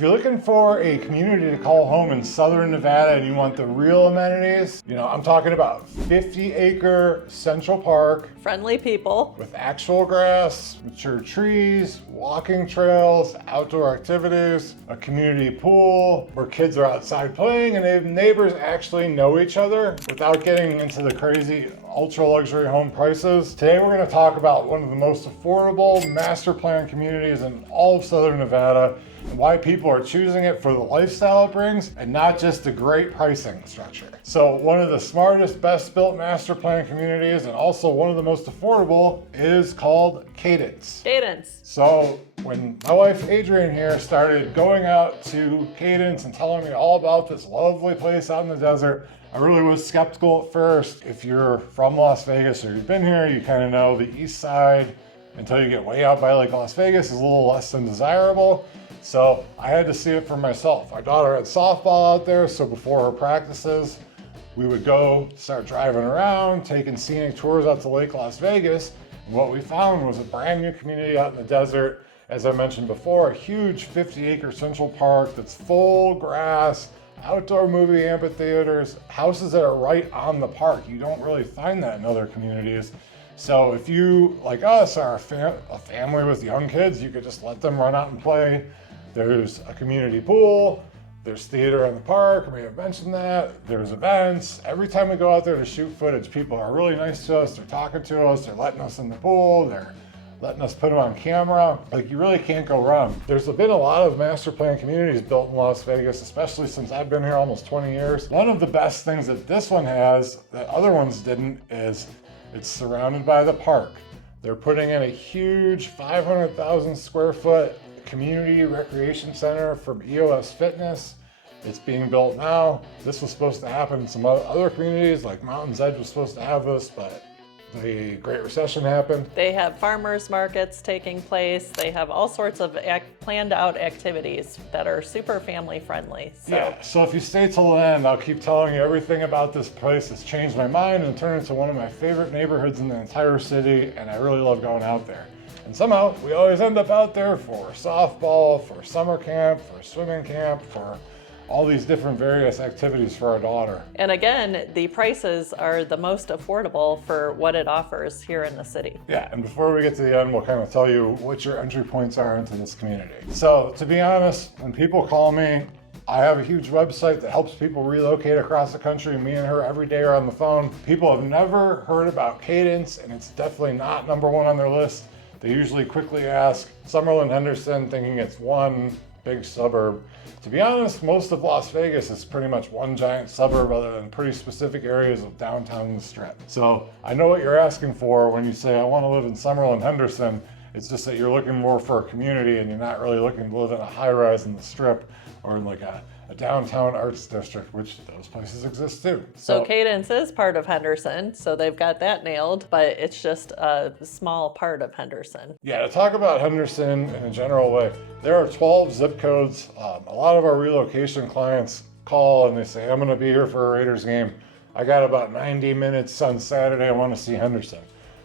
If you're looking for a community to call home in southern Nevada and you want the real amenities, I'm talking about 50-acre Central Park. Friendly people. With actual grass, mature trees, walking trails, outdoor activities, a community pool where kids are outside playing and neighbors actually know each other without getting into the crazy ultra luxury home prices. Today we're going to talk about one of the most affordable master plan communities in all of southern Nevada and why people are choosing it for the lifestyle it brings and not just the great pricing structure. So one of the smartest, best built master plan communities and also one of the most affordable is called Cadence. Cadence. So when my wife Adrianne here started going out to Cadence and telling me all about this lovely place out in the desert, I really was skeptical at first. If you're from Las Vegas or you've been here, you kind of know the east side until you get way out by Lake Las Vegas is a little less than desirable. So I had to see it for myself. Our daughter had softball out there, so before her practices, we would go start driving around, taking scenic tours out to Lake Las Vegas. And what we found was a brand new community out in the desert. As I mentioned before, a huge 50-acre Central Park that's full grass, outdoor movie amphitheaters, houses that are right on the park. You don't really find that in other communities. So if you, like us, are a family with young kids, you could just let them run out and play. There's a community pool, there's theater in the park, we have mentioned that, there's events. Every time we go out there to shoot footage, people are really nice to us, they're talking to us, they're letting us in the pool, they're letting us put them on camera. Like, you really can't go wrong. There's been a lot of master plan communities built in Las Vegas, especially since I've been here almost 20 years. One of the best things that this one has that other ones didn't is it's surrounded by the park. They're putting in a huge 500,000 square foot community recreation center from EOS Fitness. It's being built now. This was supposed to happen in some other communities, like Mountain's Edge was supposed to have this, but the Great Recession happened. They have farmers markets taking place. They have all sorts of planned out activities that are super family friendly. So if you stay till the end, I'll keep telling you everything about this place. It's changed my mind and turned into one of my favorite neighborhoods in the entire city, and I really love going out there. And somehow we always end up out there for softball, for summer camp, for swimming camp, for all these different various activities for our daughter. And again, the prices are the most affordable for what it offers here in the city. Yeah, and before we get to the end, we'll kind of tell you what your entry points are into this community. So to be honest, when people call me, I have a huge website that helps people relocate across the country. Me and her every day are on the phone. People have never heard about Cadence, and it's definitely not number one on their list. They usually quickly ask Summerlin, Henderson, thinking it's one big suburb. To be honest, most of Las Vegas is pretty much one giant suburb other than pretty specific areas of downtown and the Strip. So I know what you're asking for when you say, I want to live in Summerlin, Henderson. It's just that you're looking more for a community and you're not really looking to live in a high rise in the Strip or in like a downtown arts district, which those places exist too. So Cadence is part of Henderson, so they've got that nailed, but it's just a small part of Henderson. Yeah, to talk about Henderson in a general way, there are 12 zip codes. A lot of our relocation clients call and they say, I'm gonna be here for a Raiders game. I got about 90 minutes on Saturday, I wanna see Henderson.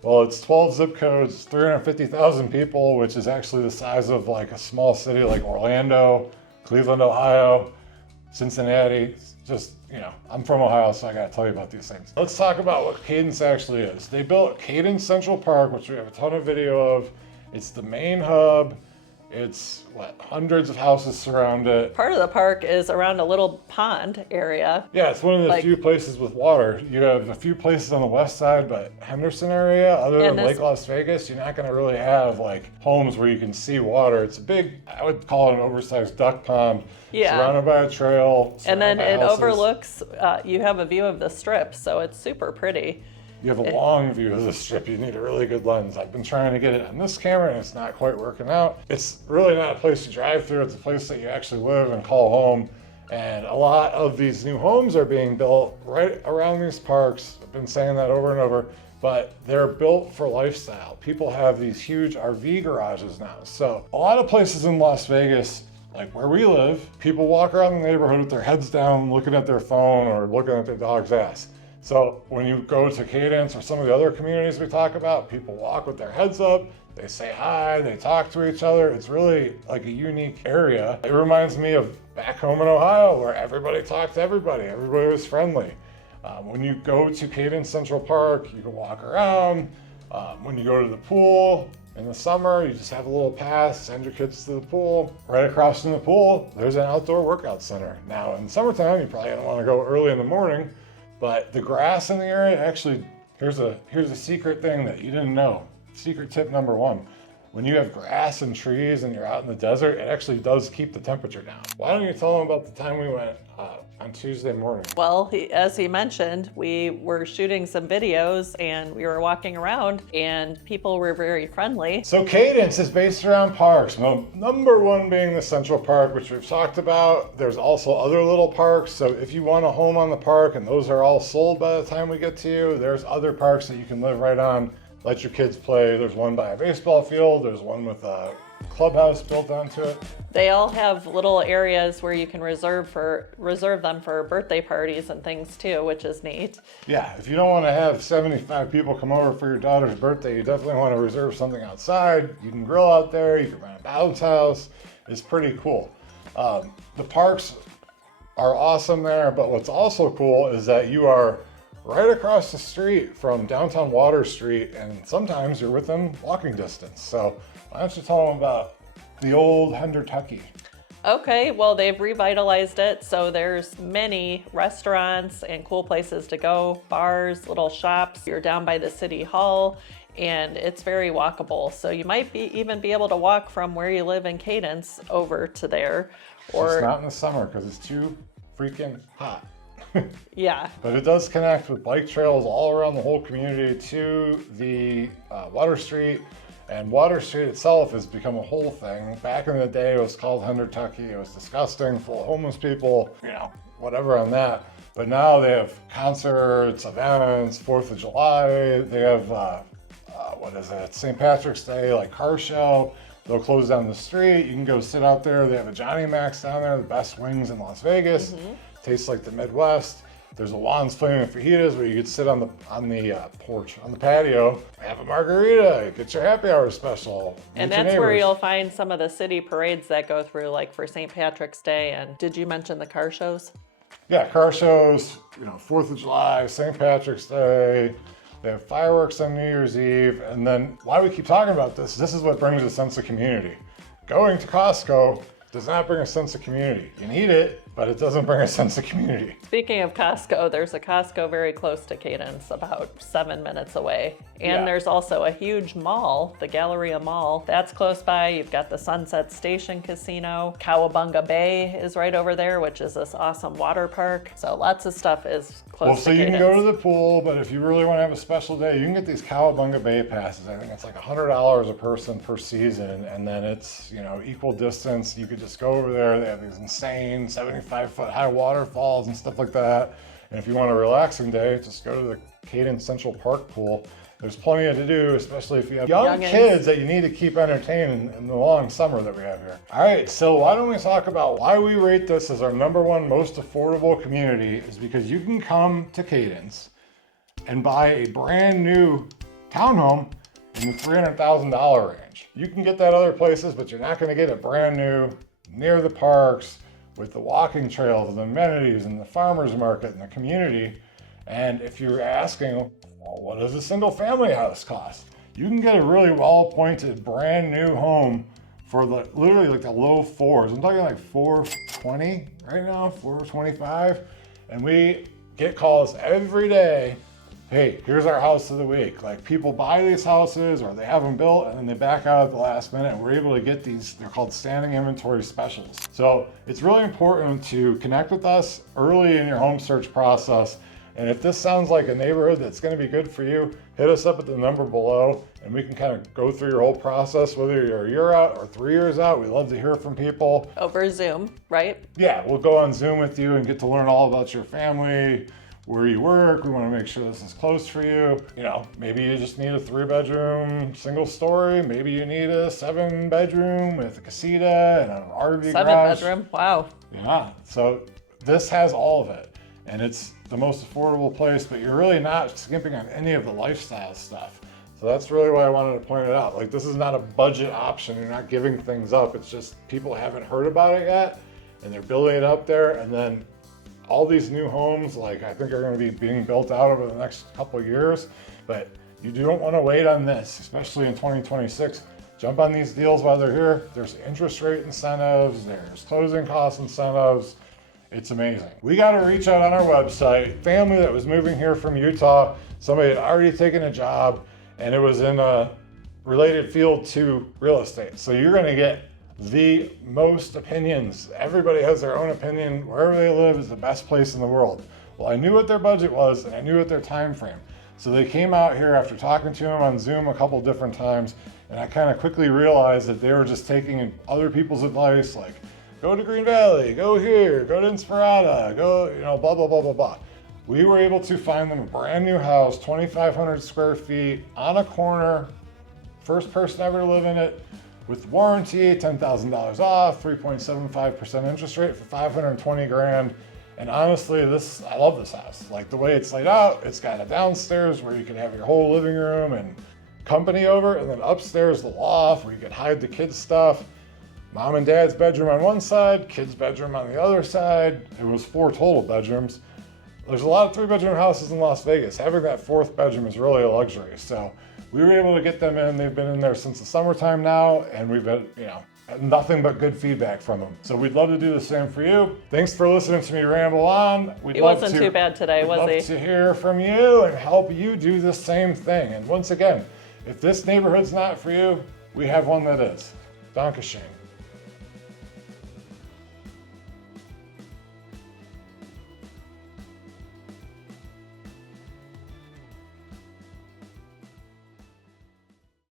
Well, it's 12 zip codes, 350,000 people, which is actually the size of like a small city like Orlando, Cleveland, Ohio, Cincinnati. Just, I'm from Ohio, so I gotta tell you about these things. Let's talk about what Cadence actually is. They built Cadence Central Park, which we have a ton of video of. It's the main hub. It's hundreds of houses surround it. Part of the park is around a little pond area. Yeah, it's one of the few places with water. You have a few places on the west side, but Henderson area, other than Lake Las Vegas, you're not gonna really have like homes where you can see water. It's a big, I would call it an oversized duck pond. Yeah. Surrounded by a trail. And then it overlooks, you have a view of the Strip, so it's super pretty. You have a long view of the Strip. You need a really good lens. I've been trying to get it on this camera and it's not quite working out. It's really not a place to drive through. It's a place that you actually live and call home. And a lot of these new homes are being built right around these parks. I've been saying that over and over, but they're built for lifestyle. People have these huge RV garages now. So a lot of places in Las Vegas, like where we live, people walk around the neighborhood with their heads down, looking at their phone or looking at their dog's ass. So when you go to Cadence or some of the other communities we talk about, people walk with their heads up, they say hi, they talk to each other. It's really like a unique area. It reminds me of back home in Ohio where everybody talked to everybody. Everybody was friendly. When you go to Cadence Central Park, you can walk around. When you go to the pool in the summer, you just have a little pass, send your kids to the pool. Right across from the pool, there's an outdoor workout center. Now in the summertime, you probably don't want to go early in the morning, but the grass in the area, actually, here's a secret thing that you didn't know. Secret tip number one. When you have grass and trees and you're out in the desert, it actually does keep the temperature down. Why don't you tell them about the time we went on Tuesday morning? Well, as he mentioned, we were shooting some videos and we were walking around and people were very friendly. So Cadence is based around parks. Well, number one being the Central Park, which we've talked about. There's also other little parks. So if you want a home on the park and those are all sold by the time we get to you, there's other parks that you can live right on. Let your kids play. There's one by a baseball field. There's one with a clubhouse built onto it. They all have little areas where you can reserve them for birthday parties and things too, which is neat. Yeah, if you don't want to have 75 people come over for your daughter's birthday, you definitely want to reserve something outside. You can grill out there. You can rent a bounce house. It's pretty cool. The parks are awesome there, but what's also cool is that you are right across the street from downtown Water Street, and sometimes you're within walking distance. So why don't you tell them about the old Henderson? Okay, well, they've revitalized it, so there's many restaurants and cool places to go, bars, little shops. You're down by the city hall, and it's very walkable. So you might even be able to walk from where you live in Cadence over to there. It's not in the summer because it's too freaking hot. Yeah. But it does connect with bike trails all around the whole community to the Water Street. And Water Street itself has become a whole thing. Back in the day, it was called Henderson. It was disgusting, full of homeless people, whatever on that. But now they have concerts, events, 4th of July. They have, St. Patrick's Day, like car show. They'll close down the street. You can go sit out there. They have a Johnny Mac's down there, the best wings in Las Vegas. Mm-hmm. Tastes like the Midwest. There's a Juan's Flaming Fajitas where you could sit on the porch, on the patio, have a margarita, get your happy hour special. And that's where you'll find some of the city parades that go through, like for St. Patrick's Day. And did you mention the car shows? Yeah, car shows, 4th of July, St. Patrick's Day. They have fireworks on New Year's Eve. And then why we keep talking about this is what brings a sense of community. Going to Costco does not bring a sense of community. You need it, but it doesn't bring a sense of community. Speaking of Costco, there's a Costco very close to Cadence, about 7 minutes away. And There's also a huge mall, the Galleria Mall. That's close by. You've got the Sunset Station Casino. Cowabunga Bay is right over there, which is this awesome water park. So lots of stuff is close to Cadence. So you can go to the pool, but if you really want to have a special day, you can get these Cowabunga Bay passes. I think it's like $100 a person per season, and then it's, equal distance. You could just go over there. They have these insane 75-foot high waterfalls and stuff like that. And if you want a relaxing day, just go to the Cadence Central Park pool. There's plenty to do, especially if you have young kids that you need to keep entertained in the long summer that we have here. All right, so why don't we talk about why we rate this as our #1 most affordable community is because you can come to Cadence and buy a brand new townhome in the $300,000 range. You can get that other places, but you're not gonna get it brand new, near the parks, with the walking trails, the amenities, and the farmer's market, and the community. And if you're asking, well, what does a single family house cost? You can get a really well-appointed brand new home for literally like the low fours. I'm talking like $420 right now, $425. And we get calls every day. Hey, here's our house of the week. Like people buy these houses or they have them built and then they back out at the last minute and we're able to get these, they're called standing inventory specials. So it's really important to connect with us early in your home search process. And if this sounds like a neighborhood that's gonna be good for you, hit us up at the number below and we can kind of go through your whole process, whether you're a year out or 3 years out. We love to hear from people. Over Zoom, right? Yeah, we'll go on Zoom with you and get to learn all about your family, where you work. We want to make sure this is close for you. Maybe you just need a 3-bedroom single story. Maybe you need a 7-bedroom with a casita and an RV garage. 7-bedroom, wow. Yeah, so this has all of it. and it's the most affordable place, but you're really not skimping on any of the lifestyle stuff. So that's really why I wanted to point it out. Like, this is not a budget option. You're not giving things up. It's just people haven't heard about it yet, and they're building it up there. And then all these new homes, like, I think are going to be being built out over the next couple of years. But you don't want to wait on this, especially in 2026. Jump on these deals while they're here. There's interest rate incentives. There's closing cost incentives. It's amazing. We got to reach out on our website. Family that was moving here from Utah, somebody had already taken a job, and it was in a related field to real estate. So you're going to get the most opinions. Everybody has their own opinion. Wherever they live is the best place in the world. Well, I knew what their budget was, and I knew what their time frame. So they came out here after talking to them on Zoom a couple different times, and I kind of quickly realized that they were just taking other people's advice, like, go to Green Valley, go here, go to Inspirata, go, blah, blah, blah, blah, blah. We were able to find them a brand new house, 2,500 square feet on a corner, first person ever to live in it, with warranty, $10,000 off, 3.75% interest rate for $520,000. And honestly, I love this house. Like, the way it's laid out, it's got a downstairs where you can have your whole living room and company over, and then upstairs the loft where you can hide the kids' stuff. Mom and dad's bedroom on one side, kids' bedroom on the other side. It was 4 total bedrooms. There's a lot of 3-bedroom houses in Las Vegas. Having that 4th bedroom is really a luxury. So we were able to get them in. They've been in there since the summertime now, and we've had, nothing but good feedback from them. So we'd love to do the same for you. Thanks for listening to me ramble on. He wasn't too bad today, was he? We'd love to hear from you and help you do the same thing. And once again, if this neighborhood's not for you, we have one that is. Dankeschön.